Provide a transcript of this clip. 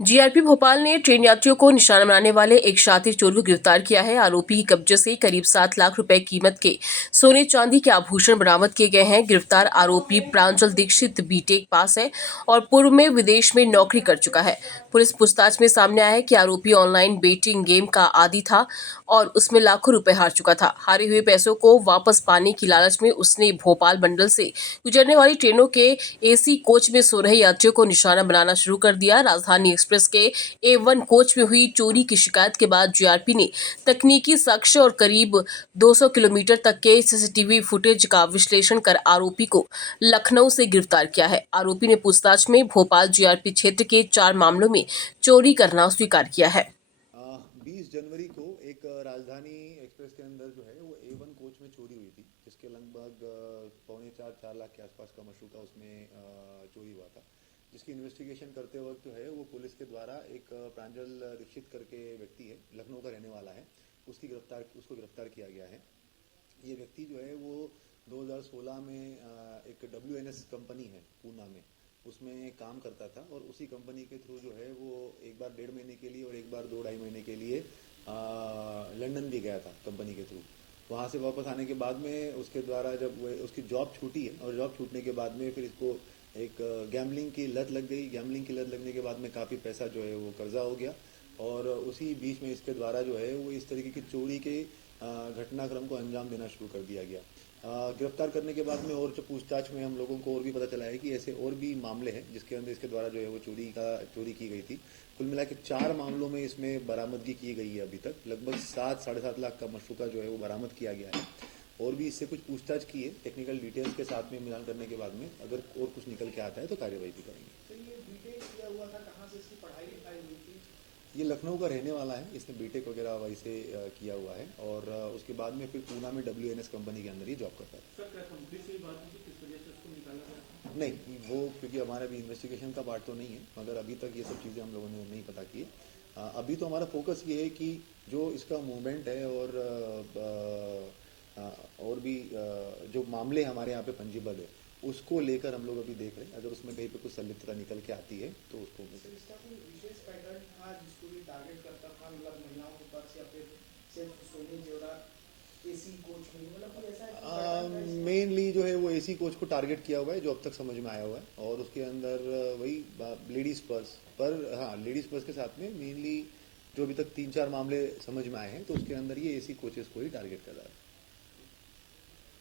GRP Bhopal ने train यात्रियों को निशाना बनाने वाले एक शातिर चोर को गिरफ्तार किया है। आरोपी के कब्जे से करीब 7 लाख रुपए कीमत के सोने चांदी के आभूषण बरामद किए गए हैं। गिरफ्तार आरोपी प्रांजल दीक्षित बीटेक पास है और पूर्व में विदेश में नौकरी कर चुका है। पुलिस पूछताछ में सामने आया है कि आरोपी ऑनलाइन बेटिंग गेम का आदी था और उसमें लाखों रुपए हार चुका था। हारे हुए पैसों को वापस पाने की लालच में उसने भोपाल मंडल से गुजरने वाली ट्रेनों के एसी कोच में सो रहे यात्रियों को निशाना बनाना शुरू कर दिया। राजधानी एक्सप्रेस के A1 कोच में हुई चोरी की शिकायत के बाद जीआरपी ने तकनीकी साक्ष्य और करीब 200 किलोमीटर तक के सीसीटीवी फुटेज का विश्लेषण कर आरोपी को लखनऊ से गिरफ्तार किया है। आरोपी ने पूछताछ में भोपाल जीआरपी क्षेत्र के 4 मामलों में चोरी करना स्वीकार किया है। 20 जनवरी को एक राजधानी एक्सप्रेस के अंदर जो है वो A1 कोच में चोरी हुई थी, जिसके लगभग 4.25 लाख के आसपास का मशरूका उसमें चोरी हुआ था, जिसकी इन्वेस्टिगेशन करते वक्त जो है वो पुलिस के द्वारा एक प्रांजल दीक्षित करके व्यक्ति है, लखनऊ का रहने वाला है, उसको गिरफ्तार किया गया है। ये व्यक्ति जो है वो 2016 में एक WNS कंपनी है पूना में, उसमें काम करता था और उसी कंपनी के थ्रू जो है वो एक बार 1.5 महीने के लिए और एक बार 2-2.5 महीने के लिए लंदन भी गया था कंपनी के थ्रू। वहाँ से वापस आने के बाद में उसके द्वारा जब उसकी जॉब छूटी है और जॉब छूटने के बाद में फिर इसको एक गैम्बलिंग की लत लग गई। गैम्बलिंग की लत लगने के बाद में काफ़ी पैसा जो है वो कर्जा हो गया और उसी बीच में इसके द्वारा जो है वो इस तरीके की चोरी के घटनाक्रम को अंजाम देना शुरू कर दिया गया। गिरफ्तार करने के बाद में और जो पूछताछ में हम लोगों को और भी पता चला है कि ऐसे और भी मामले हैं जिसके अंदर इसके द्वारा जो है वो चोरी की गई थी। कुल मिला के 4 मामलों में इसमें बरामदगी की गई है। अभी तक लगभग 7-7.5 लाख का मशरूका जो है वो बरामद किया गया है और भी इससे कुछ पूछताछ की है। टेक्निकल डिटेल्स के साथ में मिलान करने के बाद में अगर और कुछ निकल के आता है तो कार्यवाही भी करेंगे। ये लखनऊ का रहने वाला है, इसने बीटेक वगैरह वहीं से किया हुआ है और उसके बाद में फिर पूना में WNS कंपनी के अंदर ही जॉब करता है। नहीं, वो क्योंकि हमारा भी इन्वेस्टिगेशन का पार्ट तो नहीं है, मगर अभी तक ये सब चीज़ें हम लोगों ने नहीं पता की है। अभी तो हमारा फोकस ये है कि जो इसका मूवमेंट है और भी जो मामले हमारे यहाँ पे पंजीबद्ध है उसको लेकर हम लोग अभी देख रहे हैं। अगर उसमें कहीं पे कुछ संलिप्तता निकल के आती है तो उसको मेनली जो है वो एसी कोच को टारगेट किया हुआ है जो अब तक समझ में आया हुआ है और उसके अंदर वही लेडीज पर्स पर, हाँ लेडीज पर्स के साथ में मेनली जो अभी तक 3-4 मामले समझ में आए हैं तो उसके अंदर ये एसी कोचेस को ही टारगेट कर रहा है।